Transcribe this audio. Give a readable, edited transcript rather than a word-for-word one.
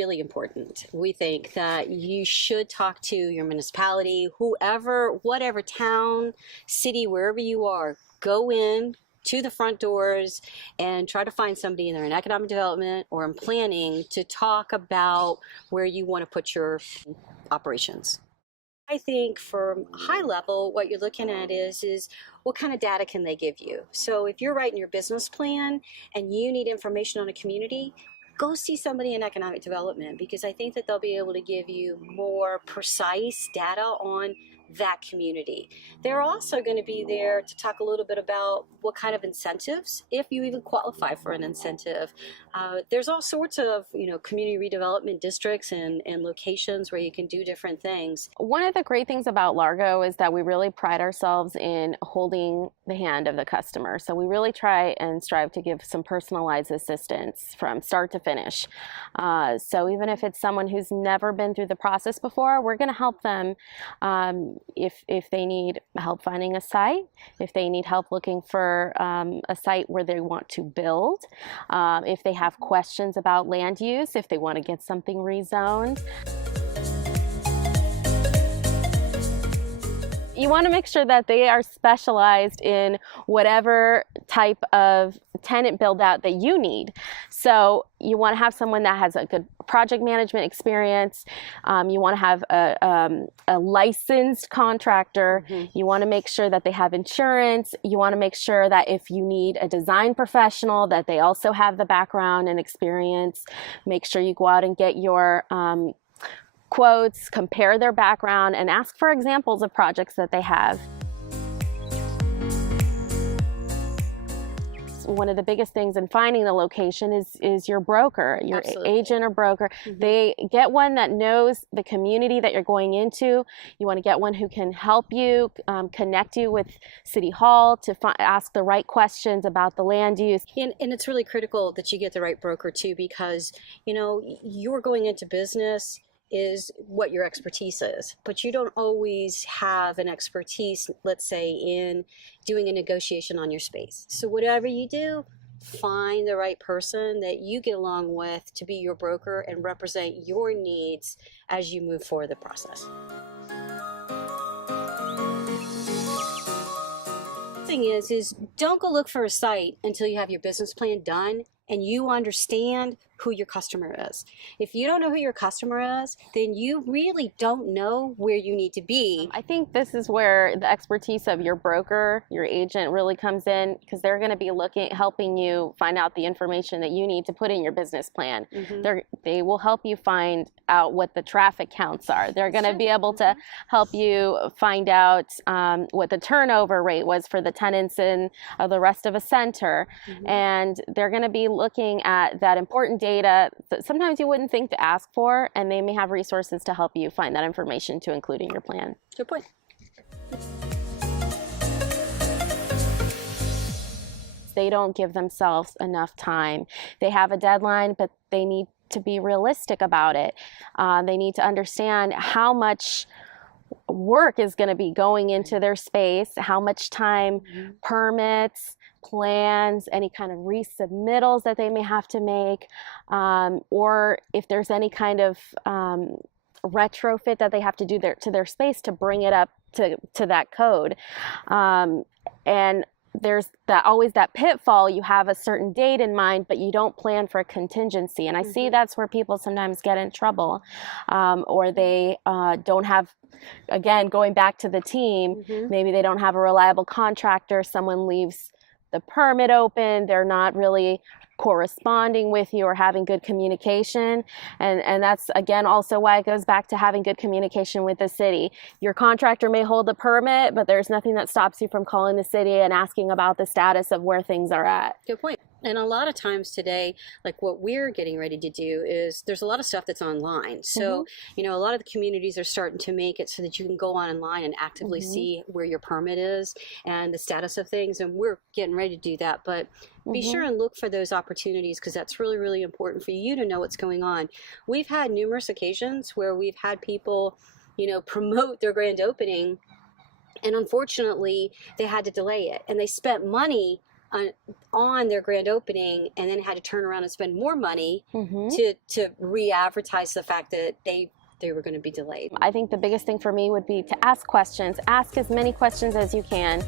really important. We think that you should talk to your municipality, whoever, whatever town, city, wherever you are, go in to the front doors and try to find somebody either in economic development or in planning to talk about where you want to put your operations. I think from high level, what you're looking at is what kind of data can they give you? So if you're writing your business plan and you need information on a community, go see somebody in economic development, because I think that they'll be able to give you more precise data on that community. They're also going to be there to talk a little bit about what kind of incentives, if you even qualify for an incentive. There's all sorts of, community redevelopment districts and locations where you can do different things. One of the great things about Largo is that we really pride ourselves in holding the hand of the customer. So we really try and strive to give some personalized assistance from start to finish. So even if it's someone who's never been through the process before, we're going to help them if they need help finding a site, if they need help looking for a site where they want to build, if they have questions about land use, if they want to get something rezoned. You want to make sure that they are specialized in whatever type of tenant build out that you need. So you want to have someone that has a good project management experience. You want to have a licensed contractor. You want to make sure that they have insurance. You want to make sure that if you need a design professional, that they also have the background and experience. Make sure you go out and get your quotes, compare their background, and ask for examples of projects that they have. One of the biggest things in finding the location is your broker, your agent or broker. They get one that knows the community that you're going into. You want to get one who can help you, connect you with City Hall to ask the right questions about the land use. And it's really critical that you get the right broker too, because you're going into business is what your expertise is, but you don't always have an expertise, let's say, in doing a negotiation on your space. So whatever you do, find the right person that you get along with to be your broker and represent your needs as you move forward the process. The thing is don't go look for a site until you have your business plan done and you understand who your customer is. If you don't know who your customer is, then you really don't know where you need to be. I think this is where the expertise of your broker, your agent really comes in, because they're going to be helping you find out the information that you need to put in your business plan. They will help you find out what the traffic counts are. They're going to be able to help you find out what the turnover rate was for the tenants in the rest of a center. And they're going to be looking at that important data that sometimes you wouldn't think to ask for, and they may have resources to help you find that information to include in your plan. Good point. They don't give themselves enough time. They have a deadline, but they need to be realistic about it. They need to understand how much work is going to be going into their space, how much time, permits, plans, any kind of resubmittals that they may have to make, or if there's any kind of retrofit that they have to do to their space to bring it up to that code. And there's always that pitfall. You have a certain date in mind, but you don't plan for a contingency. And I see that's where people sometimes get in trouble, or they don't have, again, going back to the team, maybe they don't have a reliable contractor, someone leaves the permit open, they're not really corresponding with you or having good communication. And that's, again, also why it goes back to having good communication with the city. Your contractor may hold the permit, but there's nothing that stops you from calling the city and asking about the status of where things are at. Good point. And a lot of times today, like what we're getting ready to do is there's a lot of stuff that's online. So, a lot of the communities are starting to make it so that you can go online and actively see where your permit is and the status of things. And we're getting ready to do that. But be sure and look for those opportunities, because that's really, really important for you to know what's going on. We've had numerous occasions where we've had people, promote their grand opening, and unfortunately they had to delay it, and they spent money on their grand opening, and then had to turn around and spend more money Mm-hmm. to re-advertise the fact that they were going to be delayed. I think the biggest thing for me would be to ask questions. Ask as many questions as you can.